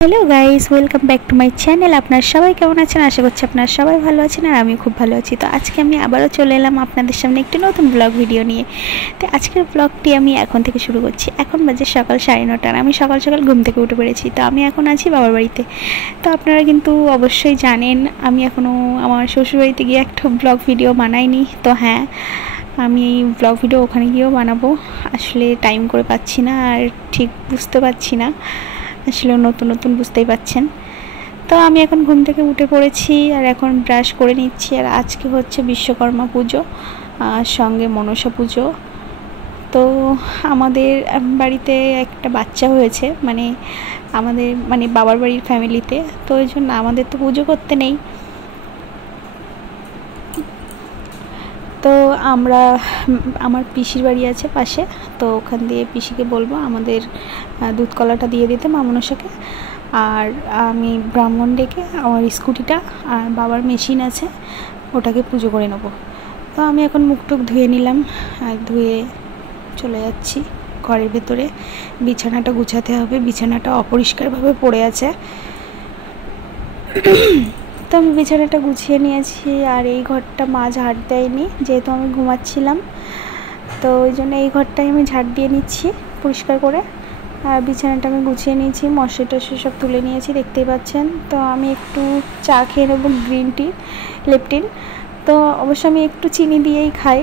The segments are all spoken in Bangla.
Hello guys, welcome back to my channel. আপনারা সবাই কেমন আছেন? আশা করছি আপনারা সবাই ভালো আছেন আর আমি খুব ভালো আছি। তো আজকে আমি আবারও চলে এলাম আপনাদের সামনে একটি নতুন ব্লগ ভিডিও নিয়ে। তো আজকের ব্লগটি আমি এখন থেকে শুরু করছি। এখন বাজে সকাল 9:30 আর আমি সকাল সকাল ঘুম থেকে উঠে পড়েছি। তো আমি এখন আছি বাবার বাড়িতে। তো আপনারা কিন্তু অবশ্যই জানেন আমি এখনও আমার শ্বশুরবাড়িতে গিয়ে একটা ব্লগ ভিডিও বানাইনি। তো হ্যাঁ, আমি এই ব্লগ ভিডিও ওখানে গিয়েও বানাবো। আসলে টাইম করে পাচ্ছি না আর ঠিক বুঝতে পারছি না, আসলে নতুন নতুন বুঝতেই পাচ্ছেন। তো আমি এখন ঘুম থেকে উঠে পড়েছি আর এখন ব্রাশ করে নিচ্ছি। আর আজকে হচ্ছে বিশ্বকর্মা পুজো আর সঙ্গে মনসা পুজো। তো আমাদের বাড়িতে একটা বাচ্চা হয়েছে, আমাদের বাবার বাড়ির ফ্যামিলিতে। তো ওই জন্য আমাদের তো পুজো করতে নেই। তো আমার পিসির বাড়ি আছে পাশে, তো ওখান দিয়ে পিসিকে বলবো আমাদের দুধ কলাটা দিয়ে দিতে মা মনসাকে। আর আমি ব্রাহ্মণ ডেকে আমার স্কুটিটা আর বাবার মেশিন আছে ওটাকে পুজো করে নেব। তো আমি এখন মুখ টুক ধুয়ে নিলাম আর ধুয়ে চলে যাচ্ছি ঘরের ভেতরে। বিছানাটা গুছাতে হবে, বিছানাটা অপরিষ্কারভাবে পড়ে আছে। তো আমি বিছানাটা গুছিয়ে নিয়েছি আর এই ঘরটা মা ঝাড় দেয়নি, যেহেতু আমি ঘুমাচ্ছিলাম। তো ওই জন্য এই ঘরটাই আমি ঝাড় দিয়ে নিচ্ছি পরিষ্কার করে। আর বিছানাটা আমি গুছিয়ে নিয়েছি, মশারি টশারি সব তুলে নিয়েছি, দেখতেই পাচ্ছেন। তো আমি একটু চা খেয়ে নেবো, গ্রিন টি, লেপটিন। তো অবশ্য আমি একটু চিনি দিয়েই খাই,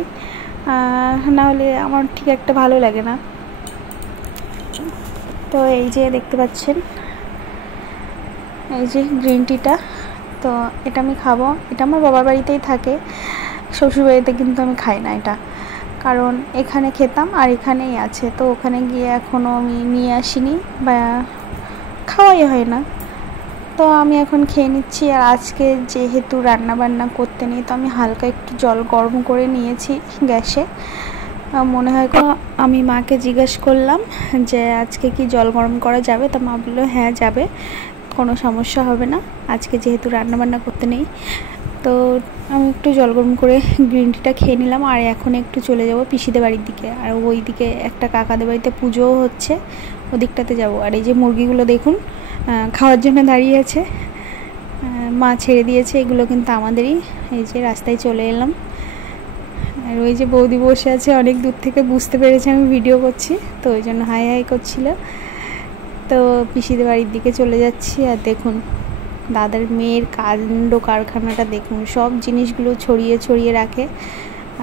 নাহলে আমার ঠিক একটা ভালো লাগে না। তো এই যে দেখতে পাচ্ছেন, এই যে গ্রিন টিটা, তো এটা আমি খাবো। এটা আমার বাবার বাড়িতেই থাকে, শ্বশুরবাড়িতে কিন্তু আমি খাই না এটা, কারণ এখানে খেতাম আর এখানেই আছে। তো ওখানে গিয়ে এখনও আমি নিয়ে আসিনি বা খাওয়াই হয় না। তো আমি এখন খেয়ে নিচ্ছি। আর আজকে যেহেতু রান্না বান্না করতে নেই, তো আমি হালকা একটু জল গরম করে নিয়েছি গ্যাসে। মনে হয় আমি মাকে জিজ্ঞেস করলাম যে আজকে কি জল গরম করা যাবে, তা মা বললো হ্যাঁ যাবে, কোনো সমস্যা হবে না, আজকে যেহেতু রান্না বান্না করতে নেই। তো আমি একটু জল গরম করে গ্রিন টিটা খেয়ে নিলাম। আর এখন একটু চলে যাব পিসিদের বাড়ির দিকে। আর ওই দিকে একটা কাকাদের বাড়িতে পুজোও হচ্ছে, ওদিকটাতে যাব। আর এই যে মুরগিগুলো দেখুন খাওয়ার জন্য দাঁড়িয়ে আছে, মা ছেড়ে দিয়েছে, এগুলো কিন্তু আমাদেরই। এই যে রাস্তায় চলে এলাম। আর ওই যে বৌদি বসে আছে অনেক দূর থেকে, বুঝতে পেরেছে আমি ভিডিও করছি, তো ওই জন্য হাই হাই করছিল। তো পিসিদের বাড়ির দিকে চলে যাচ্ছি। আর দেখুন দাদার মেয়ের কাণ্ড কারখানাটা দেখুন, সব জিনিসগুলো ছড়িয়ে ছড়িয়ে রাখে।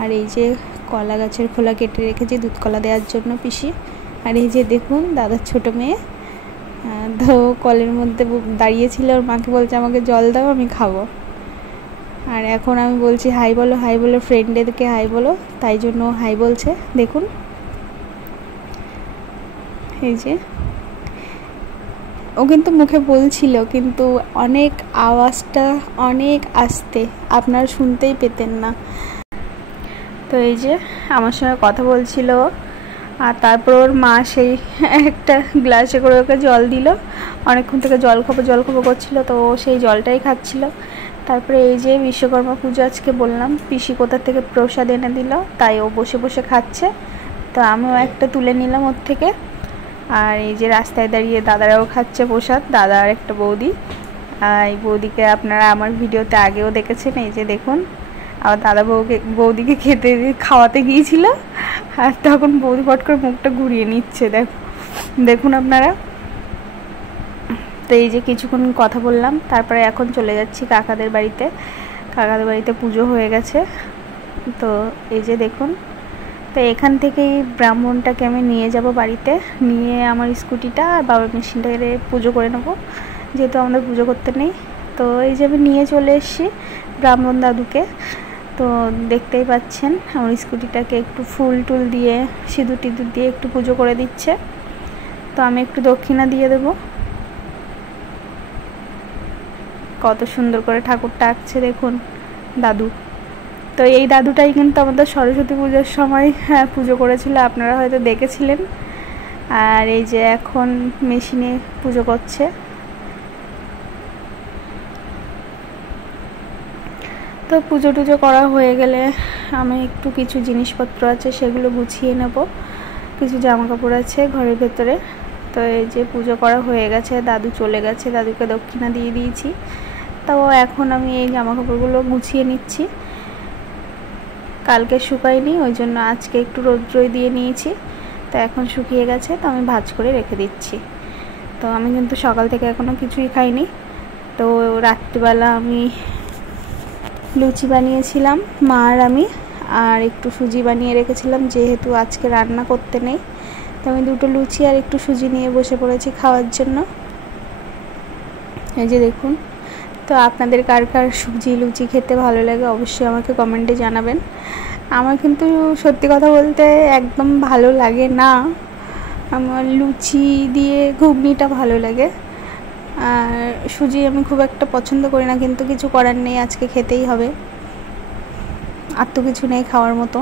আর এই যে কলা গাছের খোলা কেটে রেখেছে দুধ কলা দেওয়ার জন্য পিসি। আর এই যে দেখুন দাদার ছোট মেয়ে, তো কলের মধ্যে দাঁড়িয়েছিল, ওর মাকে বলছে আমাকে জল দাও আমি খাবো। আর এখন আমি বলছি হাই বলো হাই বলো, ফ্রেন্ডদেরকে হাই বলো, তাই জন্য হাই বলছে। দেখুন এই যে ও কিন্তু মুখে বলছিল, কিন্তু অনেক আওয়াজটা অনেক আস্তে, আপনারা শুনতেই পেতেন না। তো এই যে আমার সঙ্গে কথা বলছিল। আর তারপর ওর মা সেই একটা গ্লাসে করে ওকে জল দিল, অনেকক্ষণ থেকে জল খাবো করছিল, তো ও সেই জলটাই খাচ্ছিল। তারপরে এই যে বিশ্বকর্মা পুজো আজকে বললাম, পিসি কোথা থেকে প্রসাদ এনে দিল, তাই ও বসে বসে খাচ্ছে। তো আমিও একটা তুলে নিলাম ওর থেকে। আর এই যে রাস্তায় দাঁড়িয়ে দাদারাও খাচ্ছে প্রসাদ, দাদা আর একটা বৌদি। এই বৌদিকে আপনারা আমার ভিডিওতে আগেও দেখেছেন। এই যে দেখুন আবার দাদা বৌদিকে খাওয়াতে গিয়েছিল, আর তখন বৌদি ফট করে মুখটা ঘুরিয়ে নিচ্ছে, দেখুন আপনারা। তো এই যে কিছুক্ষণ কথা বললাম, তারপরে এখন চলে যাচ্ছি কাকাদের বাড়িতে। কাকাদের বাড়িতে পুজো হয়ে গেছে, তো এই যে দেখুন। তো এখান থেকেই ব্রাহ্মণটাকে আমি নিয়ে যাব বাড়িতে, নিয়ে আমার স্কুটিটা আর বাবার মেশিনটাকে পুজো করে নেব, যেহেতু আমাদের পুজো করতে নেই। তো এই যে আমি নিয়ে চলে এসেছি ব্রাহ্মণ দাদুকে। তো দেখতেই পাচ্ছেন আমার স্কুটিটাকে একটু ফুল টুল দিয়ে সিঁদুর টিঁদুর দিয়ে একটু পুজো করে দিচ্ছে। তো আমি একটু দক্ষিণা দিয়ে দেব। কত সুন্দর করে ঠাকুরটা আঁকছে দেখুন দাদু। তো এই দাদুটাই কিন্তু আমাদের সরস্বতী পুজোর সময় পুজো করেছিল, আপনারা হয়তো দেখেছিলেন। আর এই যে এখন মেশিনে পুজো করছে। তো পুজো টুজো করা হয়ে গেলে আমি একটু কিছু জিনিসপত্র আছে সেগুলো গুছিয়ে নেব। তো কিছু জামা কাপড় আছে ঘরের ভেতরে। তো এই যে পুজো করা হয়ে গেছে, দাদু চলে গেছে, দাদুকে দক্ষিণা দিয়ে দিয়েছি। তো এখন আমি এই জামা কাপড়গুলো গুছিয়ে নিচ্ছি। কালকে শুকায়নি, ওই জন্য আজকে একটু রৌদ্রই দিয়ে নিয়েছি। তো এখন শুকিয়ে গেছে, তো আমি ভাঁজ করে রেখে দিচ্ছি। তো আমি কিন্তু সকাল থেকে এখনও কিছুই খাইনি। তো রাত্রিবেলা আমি লুচি বানিয়েছিলাম মা আর আমি, আর একটু সুজি বানিয়ে রেখেছিলাম, যেহেতু আজকে রান্না করতে নেই। তো আমি দুটো লুচি আর একটু সুজি নিয়ে বসে পড়েছি খাওয়ার জন্য। এই যে দেখুন। তো আপনাদের কার কার সুজি লুচি খেতে ভালো লাগে অবশ্যই আমাকে কমেন্টে জানাবেন। আমার কিন্তু সত্যি কথা বলতে একদম ভালো লাগে না, আমার লুচি দিয়ে ঘুগনিটা ভালো লাগে। আর সুজি আমি খুব একটা পছন্দ করি না, কিন্তু কিছু করার নেই, আজকে খেতেই হবে, আর তো কিছু নেই খাওয়ার মতো।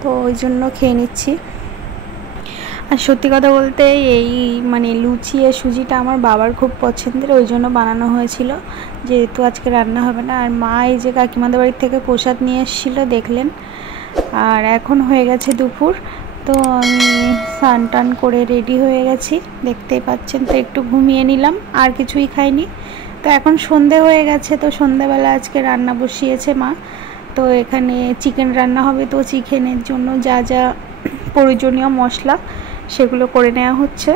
তো ওই জন্য খেয়ে নিচ্ছি। আর সত্যি কথা বলতে এই লুচি আর সুজিটা আমার বাবার খুব পছন্দের, ওই জন্য বানানো হয়েছিল, যেহেতু আজকে রান্না হবে না। আর মা এই যে কাকিমাদের বাড়ির থেকে প্রসাদ নিয়ে এসেছিল দেখলেন। আর এখন হয়ে গেছে দুপুর। তো আমি স্নান টান করে রেডি হয়ে গেছি, দেখতেই পাচ্ছেন। তো একটু ঘুমিয়ে নিলাম, আর কিছুই খাইনি। তো এখন সন্ধে হয়ে গেছে, তো সন্ধেবেলা আজকে রান্না বসিয়েছে মা। তো এখানে চিকেন রান্না হবে, তো চিকেনের জন্য যা যা প্রয়োজনীয় মশলা সেগুলো করে নেওয়া হচ্ছে।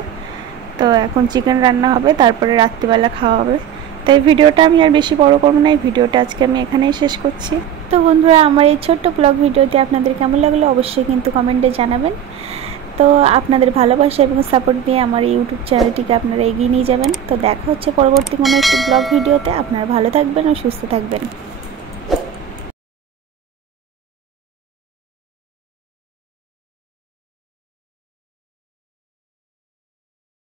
তো এখন চিকেন রান্না হবে, তারপরে রাত্রিবেলা খাওয়া হবে। তো এই ভিডিওটা আমি আর বেশি বড় করবো না, এই ভিডিওটা আজকে আমি এখানেই শেষ করছি। তো বন্ধুরা, আমার এই ছোট্ট ব্লগ ভিডিওটি আপনাদের কেমন লাগলো অবশ্যই কিন্তু কমেন্টে জানাবেন। তো আপনাদের ভালোবাসা এবং সাপোর্ট দিয়ে আমার ইউটিউব চ্যানেলটিকে আপনারা এগিয়ে নিয়ে যাবেন। তো দেখা হচ্ছে পরবর্তী কোনো একটি ব্লগ ভিডিওতে। আপনারা ভালো থাকবেন ও সুস্থ থাকবেন।